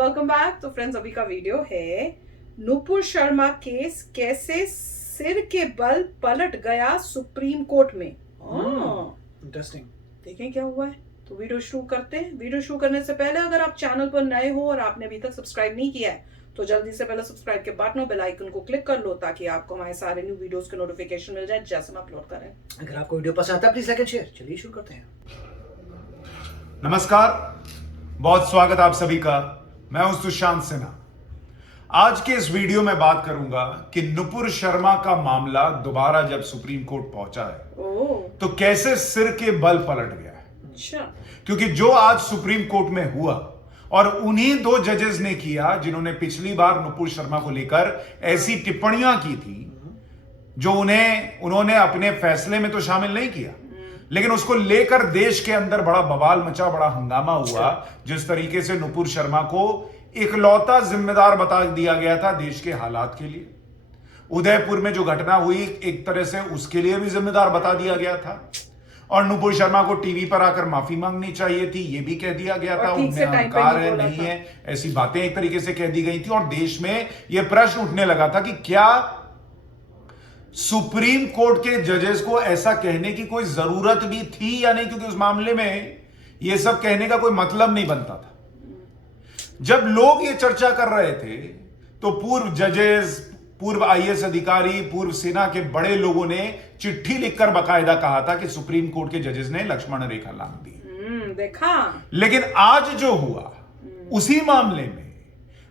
Welcome back. तो friends, अभी का वीडियो है नुपुर शर्मा केस कैसे सिर के बल पलट गया सुप्रीम कोर्ट में। इंटरेस्टिंग। देखें क्या हुआ है। तो वीडियो शुरू करते हैं। वीडियो शुरू करने से पहले अगर आप चैनल पर नए हो और आपने अभी तक सब्सक्राइब नहीं किया है तो जल्दी से पहले सब्सक्राइब के बटन और बेल आइकन को क्लिक कर लो ताकि आपको हमारे सारे न्यू वीडियोस के नोटिफिकेशन मिल जाए जैसे हम अपलोड करें। अगर आपको वीडियो पसंद आता है प्लीज लाइक एंड शेयर। चलिए शुरू करते हैं। नमस्कार, बहुत स्वागत आप सभी का। मैं हूं सुशांत सिन्हा। आज के इस वीडियो में बात करूंगा कि नुपुर शर्मा का मामला दोबारा जब सुप्रीम कोर्ट पहुंचा है तो कैसे सिर के बल पलट गया है। अच्छा। क्योंकि जो आज सुप्रीम कोर्ट में हुआ और उन्हीं दो जजेस ने किया जिन्होंने पिछली बार नुपुर शर्मा को लेकर ऐसी टिप्पणियां की थी जो उन्होंने अपने फैसले में तो शामिल नहीं किया, लेकिन उसको लेकर देश के अंदर बड़ा बवाल मचा, बड़ा हंगामा हुआ। जिस तरीके से नुपुर शर्मा को इकलौता जिम्मेदार बता दिया गया था देश के हालात के लिए, उदयपुर में जो घटना हुई एक तरह से उसके लिए भी जिम्मेदार बता दिया गया था, और नुपुर शर्मा को टीवी पर आकर माफी मांगनी चाहिए थी ये भी कह दिया गया था। उनमें अहंकार है नहीं है, ऐसी बातें एक तरीके से कह दी गई थी। और देश में यह प्रश्न उठने लगा था कि क्या सुप्रीम कोर्ट के जजेस को ऐसा कहने की कोई जरूरत भी थी या नहीं, क्योंकि उस मामले में यह सब कहने का कोई मतलब नहीं बनता था। जब लोग ये चर्चा कर रहे थे तो पूर्व जजेस, पूर्व आईएएस अधिकारी, पूर्व सेना के बड़े लोगों ने चिट्ठी लिखकर बकायदा कहा था कि सुप्रीम कोर्ट के जजेस ने लक्ष्मण रेखा लांघ दी। देखा। लेकिन आज जो हुआ उसी मामले में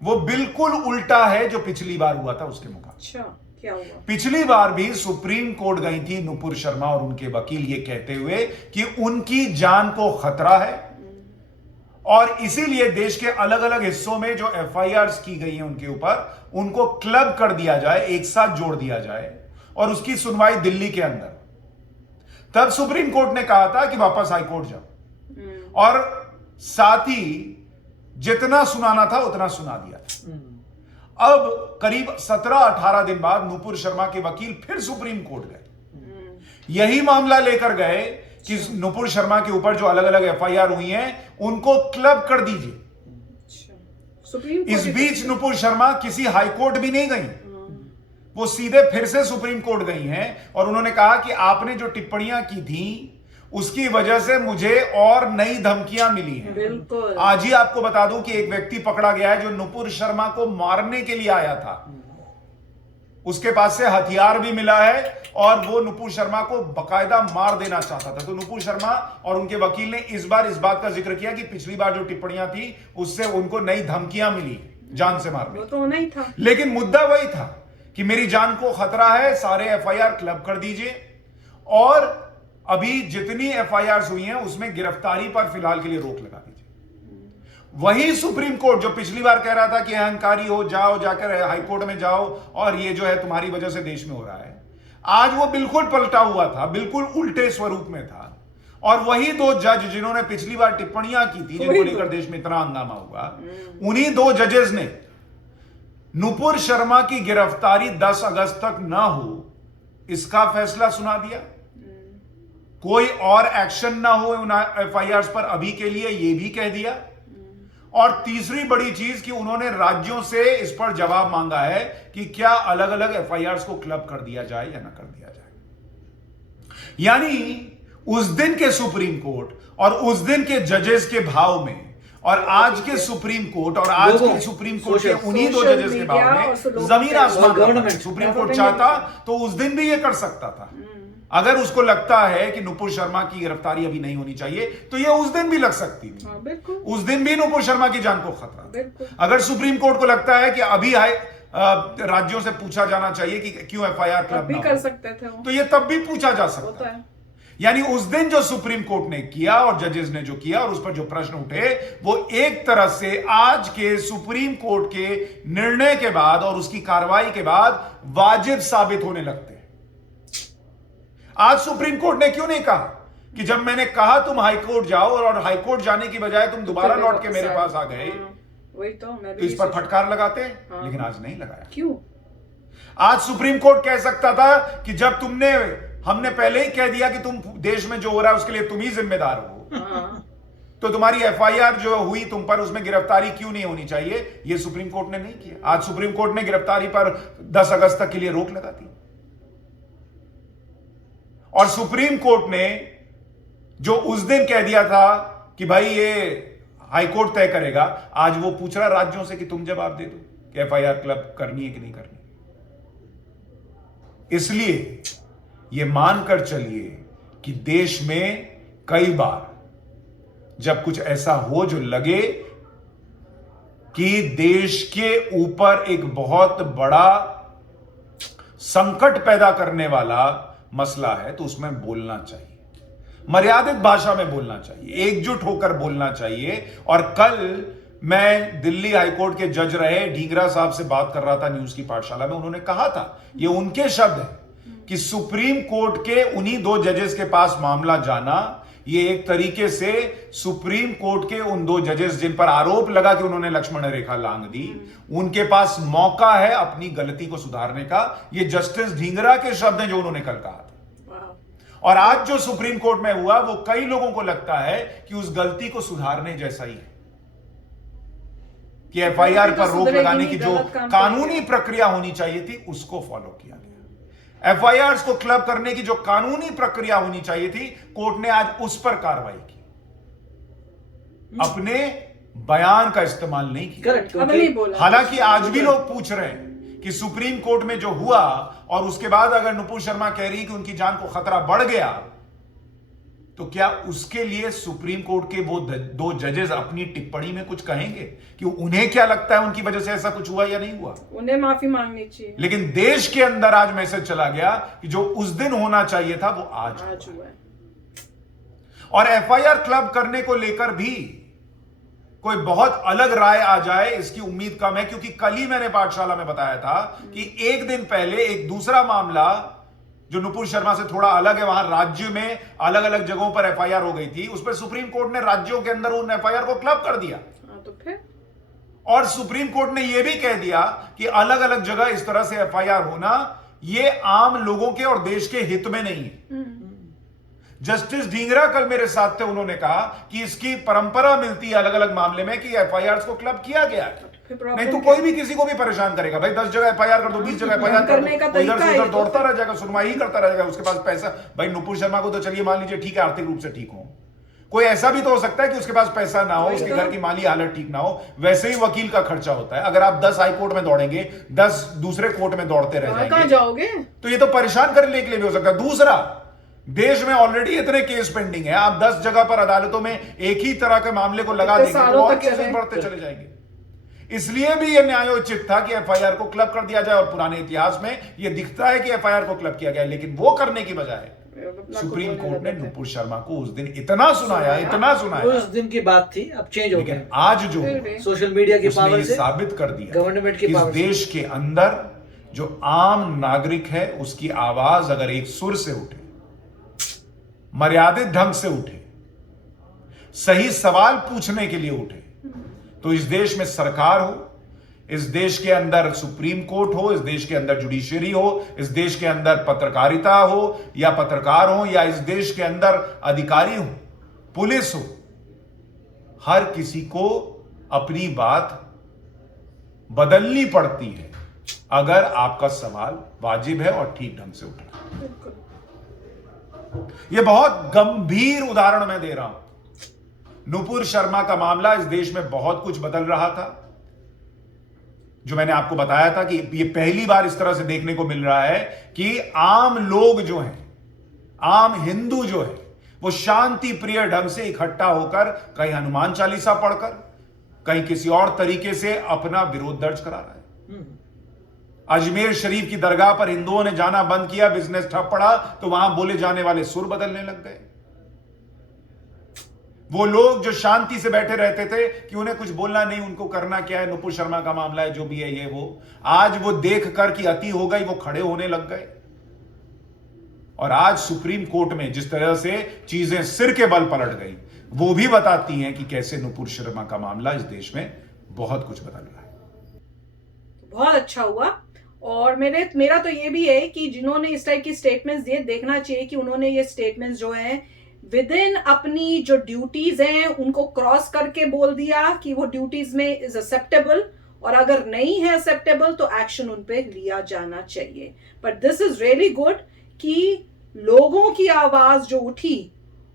वो बिल्कुल उल्टा है जो पिछली बार हुआ था उसके मुकाबले। अच्छा, क्या हुआ? पिछली बार भी सुप्रीम कोर्ट गई थी नुपुर शर्मा और उनके वकील ये कहते हुए कि उनकी जान को खतरा है और इसीलिए देश के अलग अलग हिस्सों में जो एफआईआर्स की गई हैं उनके ऊपर, उनको क्लब कर दिया जाए, एक साथ जोड़ दिया जाए और उसकी सुनवाई दिल्ली के अंदर। तब सुप्रीम कोर्ट ने कहा था कि वापस हाई कोर्ट जाओ और साथ ही जितना सुनाना था उतना सुना दिया था। अब करीब 17-18 दिन बाद नुपुर शर्मा के वकील फिर सुप्रीम कोर्ट गए, यही मामला लेकर गए कि नुपुर शर्मा के ऊपर जो अलग अलग एफआईआर हुई हैं उनको क्लब कर दीजिए। इस बीच नुपुर शर्मा किसी हाई कोर्ट भी नहीं गई, वो सीधे फिर से सुप्रीम कोर्ट गई हैं और उन्होंने कहा कि आपने जो टिप्पणियां की थी उसकी वजह से मुझे और नई धमकियां मिली हैं। बिल्कुल। आज ही आपको बता दूं कि एक व्यक्ति पकड़ा गया है जो नुपुर शर्मा को मारने के लिए आया था, उसके पास से हथियार भी मिला है और वो नुपुर शर्मा को बकायदा मार देना चाहता था। तो नुपुर शर्मा और उनके वकील ने इस बार इस बात का जिक्र किया कि पिछली बार जो टिप्पणियां थी उससे उनको नई धमकियां मिली जान से मारने। वो तो नहीं था, लेकिन मुद्दा वही था कि मेरी जान को खतरा है, सारे एफआईआर क्लब कर दीजिए और अभी जितनी एफआईआर हुई हैं उसमें गिरफ्तारी पर फिलहाल के लिए रोक लगा दीजिए। वही सुप्रीम कोर्ट जो पिछली बार कह रहा था कि अहंकारी हो जाओ, जाकर हाईकोर्ट में जाओ और ये जो है तुम्हारी वजह से देश में हो रहा है, आज वो बिल्कुल पलटा हुआ था, बिल्कुल उल्टे स्वरूप में था। और वही दो जज जिन्होंने पिछली बार टिप्पणियां की थी जिनको लेकर देश में इतना हंगामा हुआ, उन्हीं दो जजेस ने नुपुर शर्मा की गिरफ्तारी 10 अगस्त तक ना हो इसका फैसला सुना दिया। कोई और एक्शन ना हो उन एफआईआर पर अभी के लिए, यह भी कह दिया। और तीसरी बड़ी चीज कि उन्होंने राज्यों से इस पर जवाब मांगा है कि क्या अलग अलग एफआईआर को क्लब कर दिया जाए या ना कर दिया जाए। यानी उस दिन के सुप्रीम कोर्ट और उस दिन के जजेस के भाव में और आज के सुप्रीम कोर्ट और आज के सुप्रीम कोर्ट के उन्हीं दो जजेस के भाव में जमीन आसमान। सुप्रीम कोर्ट चाहता तो उस दिन भी ये कर सकता था। अगर उसको लगता है कि नुपुर शर्मा की गिरफ्तारी अभी नहीं होनी चाहिए तो ये उस दिन भी लग सकती थी। उस दिन भी नुपुर शर्मा की जान को खतरा। अगर सुप्रीम कोर्ट को लगता है कि अभी राज्यों से पूछा जाना चाहिए कि क्यों एफआईआर क्लब भी कर सकते थे तो ये तब भी पूछा जा सकता है। यानी उस दिन जो सुप्रीम कोर्ट ने किया और जजेस ने जो किया और उस पर जो प्रश्न उठे वो एक तरह से आज के सुप्रीम कोर्ट के निर्णय के बाद और उसकी कार्रवाई के बाद वाजिब साबित होने लगते हैं। आज सुप्रीम कोर्ट ने क्यों नहीं कहा कि जब मैंने कहा तुम हाईकोर्ट जाओ और हाईकोर्ट जाने की बजाय तुम दोबारा लौट के मेरे पास आ गए, वही तो इस पर फटकार लगाते हैं। लेकिन आज नहीं लगाया। क्यों? आज सुप्रीम कोर्ट कह सकता था कि जब हमने पहले ही कह दिया कि तुम देश में जो हो रहा है उसके लिए तुम ही जिम्मेदार हो, तो तुम्हारी एफआईआर जो हुई तुम पर, उसमें गिरफ्तारी क्यों नहीं होनी चाहिए? ये सुप्रीम कोर्ट ने नहीं किया। आज सुप्रीम कोर्ट ने गिरफ्तारी पर 10 अगस्त तक के लिए रोक लगा दी। और सुप्रीम कोर्ट ने जो उस दिन कह दिया था कि भाई ये हाईकोर्ट तय करेगा, आज वो पूछ रहा राज्यों से कि तुम जवाब दे दो कि एफआईआर क्लब करनी है कि नहीं करनी। इसलिए ये मानकर चलिए कि देश में कई बार जब कुछ ऐसा हो जो लगे कि देश के ऊपर एक बहुत बड़ा संकट पैदा करने वाला मसला है, तो उसमें बोलना चाहिए, मर्यादित भाषा में बोलना चाहिए, एकजुट होकर बोलना चाहिए। और कल मैं दिल्ली हाईकोर्ट के जज रहे ढींगरा साहब से बात कर रहा था न्यूज की पाठशाला में। उन्होंने कहा था, ये उनके शब्द हैं, कि सुप्रीम कोर्ट के उन्हीं 2 जजेस के पास मामला जाना, ये एक तरीके से सुप्रीम कोर्ट के उन 2 जजेस जिन पर आरोप लगा कि उन्होंने लक्ष्मण रेखा लांघ दी, उनके पास मौका है अपनी गलती को सुधारने का। ये जस्टिस ढींगरा के शब्द हैं जो उन्होंने कल कहा था। और आज जो सुप्रीम कोर्ट में हुआ, वो कई लोगों को लगता है कि उस गलती को सुधारने जैसा ही है, कि एफआईआर पर रोक लगाने की जो कानूनी प्रक्रिया होनी चाहिए थी, उसको फॉलो किया गया। एफआईआर को क्लब करने की जो कानूनी प्रक्रिया होनी चाहिए थी, कोर्ट ने आज उस पर कार्रवाई की, अपने बयान का इस्तेमाल नहीं किया। करेक्ट। हालांकि आज भी लोग पूछ रहे हैं कि सुप्रीम कोर्ट में जो हुआ, और उसके बाद अगर नुपुर शर्मा कह रही कि उनकी जान को खतरा बढ़ गया, तो क्या उसके लिए सुप्रीम कोर्ट के वो 2 जजेस अपनी टिप्पणी में कुछ कहेंगे कि उन्हें क्या लगता है उनकी वजह से ऐसा कुछ हुआ या नहीं हुआ? उन्हें माफी मांगनी चाहिए। लेकिन देश के अंदर आज मैसेज चला गया कि जो उस दिन होना चाहिए था, वो आज हुआ है। और एफआईआर क्लब करने को लेकर भी कोई बहुत अलग राय आ जाए, इसकी उम्मीद कम है, क्योंकि कल ही मैंने पाठशाला में बताया था कि एक दिन पहले एक दूसरा मामला जो नुपुर शर्मा से थोड़ा अलग है, वहां राज्य में अलग अलग जगहों पर एफआईआर हो गई थी, उस पर सुप्रीम कोर्ट ने राज्यों के अंदर उन एफआईआर को क्लब कर दिया। तो फिर और सुप्रीम कोर्ट ने यह भी कह दिया कि अलग अलग जगह इस तरह से एफआईआर होना, यह आम लोगों के और देश के हित में नहीं है। जस्टिस ढींगरा कल मेरे साथ थे, उन्होंने कहा कि इसकी परंपरा मिलती है अलग अलग मामले में कि एफआईआर को क्लब किया गया है, नहीं तो कोई भी किसी को भी परेशान करेगा। भाई 10 जगह एफआईआर कर दो, 20 जगह एफआईआर कर दो, इधर से उधर दौड़ता रह जाएगा, सुनवाई ही करता रहेगा, उसके पास पैसा। भाई नुपुर शर्मा को तो चलिए मान लीजिए ठीक है, आर्थिक रूप से ठीक हो, कोई ऐसा भी तो हो सकता है कि उसके पास पैसा ना हो, उसके घर की माली हालत ठीक ना हो, वैसे ही वकील का खर्चा होता है। अगर आप 10 हाई कोर्ट में दौड़ेंगे, 10 दूसरे कोर्ट में दौड़ते रह जाएंगे, कहां जाओगे? तो ये तो परेशान करने के लिए भी हो सकता है। दूसरा, देश में ऑलरेडी इतने केस पेंडिंग है, आप 10 जगह पर अदालतों में एक ही तरह के मामले को लगा देंगे तो और चीजें बढ़ते चले जाएंगे। इसलिए भी यह न्यायोचित था कि एफआईआर को क्लब कर दिया जाए, और पुराने इतिहास में यह दिखता है कि एफआईआर को क्लब किया गया, लेकिन वो करने की बजाय सुप्रीम कोर्ट ने नुपुर शर्मा को उस दिन इतना सुनाया, उस दिन की बात थी, अब चेंज हो गया। आज जो सोशल मीडिया की पावर से साबित कर दिया, गवर्नमेंट की पावर, इस देश के अंदर जो आम नागरिक है, उसकी आवाज अगर एक सुर से उठे, मर्यादित ढंग से उठे, सही सवाल पूछने के लिए उठे, तो इस देश में सरकार हो, इस देश के अंदर सुप्रीम कोर्ट हो, इस देश के अंदर जुडिशरी हो, इस देश के अंदर पत्रकारिता हो या पत्रकार हो, या इस देश के अंदर अधिकारी हो, पुलिस हो, हर किसी को अपनी बात बदलनी पड़ती है अगर आपका सवाल वाजिब है और ठीक ढंग से उठा। यह बहुत गंभीर उदाहरण मैं दे रहा हूं। नुपुर शर्मा का मामला इस देश में बहुत कुछ बदल रहा था, जो मैंने आपको बताया था कि यह पहली बार इस तरह से देखने को मिल रहा है कि आम लोग जो हैं, आम हिंदू जो है, वो शांति प्रिय ढंग से इकट्ठा होकर कहीं हनुमान चालीसा पढ़कर, कहीं किसी और तरीके से अपना विरोध दर्ज करा रहा है। अजमेर शरीफ की दरगाह पर हिंदुओं ने जाना बंद किया, बिजनेस ठप पड़ा, तो वहां बोले जाने वाले सुर बदलने लग गए। वो लोग जो शांति से बैठे रहते थे कि उन्हें कुछ बोलना नहीं, उनको करना क्या है, नुपुर शर्मा का मामला है, जो भी है ये वो, आज वो देख कर कि अति हो गई, वो खड़े होने लग गए। और आज सुप्रीम कोर्ट में जिस तरह से चीजें सिर के बल पलट गई, वो भी बताती हैं कि कैसे नुपुर शर्मा का मामला इस देश में बहुत कुछ बदल रहा है। बहुत अच्छा हुआ। और मेरा तो ये भी है कि जिन्होंने इस टाइप की स्टेटमेंट्स दिए, देखना चाहिए कि उन्होंने ये स्टेटमेंट्स जो हैं विद इन अपनी जो ड्यूटीज हैं उनको क्रॉस करके बोल दिया कि वो ड्यूटीज में इज एक्सेप्टेबल, और अगर नहीं है एक्सेप्टेबल तो एक्शन उन पे लिया जाना चाहिए। But this is really good कि लोगों की आवाज जो उठी,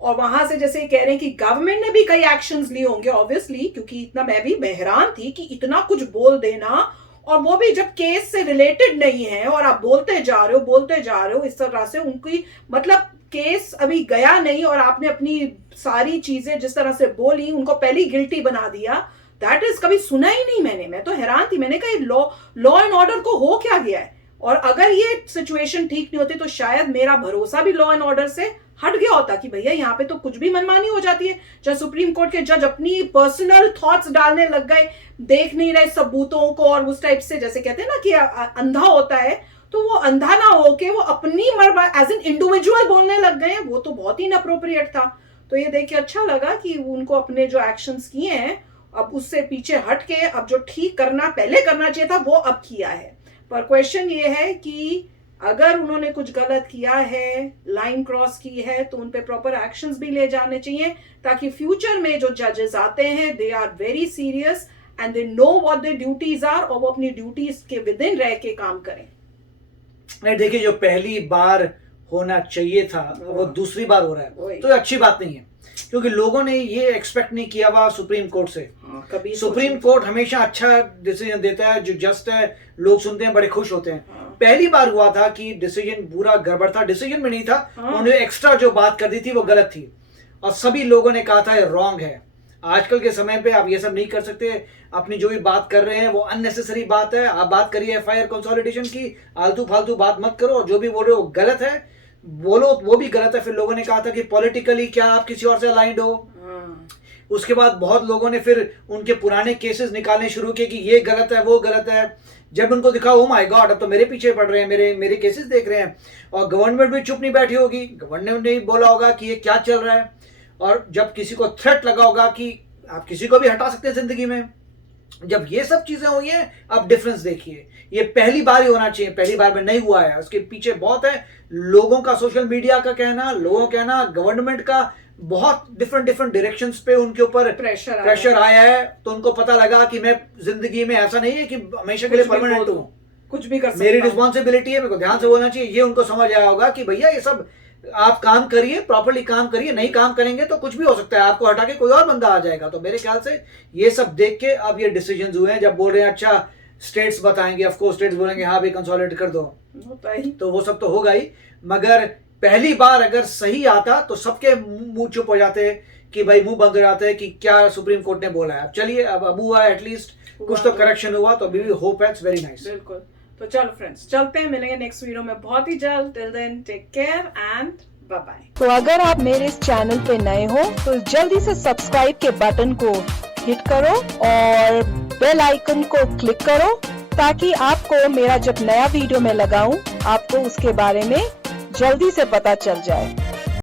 और वहां से जैसे कह रहे हैं कि गवर्नमेंट ने भी कई एक्शंस लिए होंगे ऑब्वियसली, क्योंकि इतना मैं भी हैरान थी कि इतना कुछ बोल देना, और वो भी जब केस से रिलेटेड नहीं है और आप बोलते जा रहे हो इस तरह से। उनकी मतलब केस अभी गया नहीं और आपने अपनी सारी चीजें जिस तरह से बोली उनको पहले ही गिल्टी बना दिया। दैट इज कभी सुना ही नहीं मैंने, मैं तो हैरान थी। मैंने कहा लॉ एंड ऑर्डर को हो क्या गया है, और अगर ये सिचुएशन ठीक नहीं होती तो शायद मेरा भरोसा भी लॉ एंड ऑर्डर से हट गया होता कि भैया यहाँ पे तो कुछ भी मनमानी हो जाती है। जब सुप्रीम कोर्ट के जज अपनी पर्सनल थॉट्स डालने लग गए, देख नहीं रहे सबूतों को, और उस टाइप से जैसे कहते हैं ना कि अंधा होता है, तो वो अंधा ना होके वो अपनी एज एन इंडिविजुअल बोलने लग गए, वो तो बहुत ही इनअप्रोप्रिएट था। तो ये देख के अच्छा लगा कि उनको अपने जो एक्शंस किए हैं अब उससे पीछे हट के अब जो ठीक करना पहले करना चाहिए था वो अब किया है। पर क्वेश्चन ये है कि अगर उन्होंने कुछ गलत किया है, लाइन क्रॉस की है, तो उन पे प्रॉपर एक्शंस भी ले जाने चाहिए, ताकि फ्यूचर में जो जजेस आते हैं they are very serious and they know what their duties are, और वो अपनी ड्यूटीज के विद इन रह के काम करें। नहीं देखिए, जो पहली बार होना चाहिए था वो दूसरी बार हो रहा है, तो अच्छी बात नहीं है, क्योंकि लोगों ने ये एक्सपेक्ट नहीं किया हुआ सुप्रीम कोर्ट से। कभी सुप्रीम कोर्ट हमेशा अच्छा डिसीजन देता है, जो जस्ट है लोग सुनते हैं बड़े खुश होते हैं। पहली बार हुआ था कि डिसीजन पूरा गड़बड़ था, डिसीजन में नहीं था, उन्होंने एक्स्ट्रा जो बात कर दी थी वो गलत थी, और सभी लोगों ने कहा था ये रॉन्ग है। आजकल के समय पे आप ये सब नहीं कर सकते, अपनी जो भी बात कर रहे हैं वो अननेसेसरी बात है। आप बात करिए एफआईआर कंसोलिडेशन की, आलतू फालतू बात मत करो, जो भी बोल रहे हो गलत है, बोलो वो भी गलत है। फिर लोगों ने कहा था कि पॉलिटिकली क्या आप किसी और से अलाइंड हो। उसके बाद बहुत लोगों ने फिर उनके पुराने केसेस निकालने शुरू किए कि ये गलत है वो गलत है। जब उनको दिखा ओ माय गॉड अब तो मेरे पीछे पड़ रहे हैं, मेरे केसेस देख रहे हैं, और गवर्नमेंट भी चुप नहीं बैठी होगी, गवर्नमेंट ने भी बोला होगा कि ये क्या चल रहा है। और जब किसी को थ्रेट लगा होगा कि आप किसी को भी हटा सकते हैं जिंदगी में, जब ये सब चीजें हुई हैं, अब डिफरेंस देखिए। ये पहली बार ही होना चाहिए, पहली बार में नहीं हुआ है। उसके पीछे बहुत है लोगों का, सोशल मीडिया का कहना, लोगों का कहना, गवर्नमेंट का, बहुत डिफरेंट डायरेक्शंस पे उनके ऊपर प्रेशर आया है। तो उनको पता लगा कि मैं जिंदगी में ऐसा नहीं है कि हमेशा के लिए परमानेंट हूं, कुछ भी कर सकता, मेरी रिस्पॉन्सिबिलिटी है, मेरे को ध्यान से बोलना चाहिए। ये उनको समझ आया होगा कि भैया ये सब आप काम करिए, प्रॉपर्ली काम करिए, नहीं काम करेंगे तो कुछ भी हो सकता है, आपको हटा के कोई और बंदा आ जाएगा। तो मेरे ख्याल से ये सब देख के अब ये डिसीजन हुए हैं। जब बोल रहे हैं अच्छा स्टेट्स बताएंगे, ऑफ कोर्स स्टेट्स बोलेंगे हाँ भाई कंसोलिडेट कर दो, तो वो सब तो होगा ही। मगर पहली बार अगर सही आता तो सबके मुंह चुप हो जाते कि भाई मुंह बंद हो जाते हैं कि क्या सुप्रीम कोर्ट ने बोला है। अब चलिए अब हुआ है, एटलीस्ट कुछ तो करेक्शन हुआ, तो अभी भी होप है, इट्स वेरी नाइस। बिल्कुल। तो चलो फ्रेंड्स चलते हैं, मिलेंगे नेक्स्ट वीडियो में बहुत ही जल्द। Till then take care and bye bye. तो अगर आप मेरे इस चैनल पे नए हो तो जल्दी से सब्सक्राइब के बटन को हिट करो और बेल आइकन को क्लिक करो, ताकि आपको मेरा जब नया वीडियो मैं लगाऊं आपको उसके बारे में जल्दी से पता चल जाए।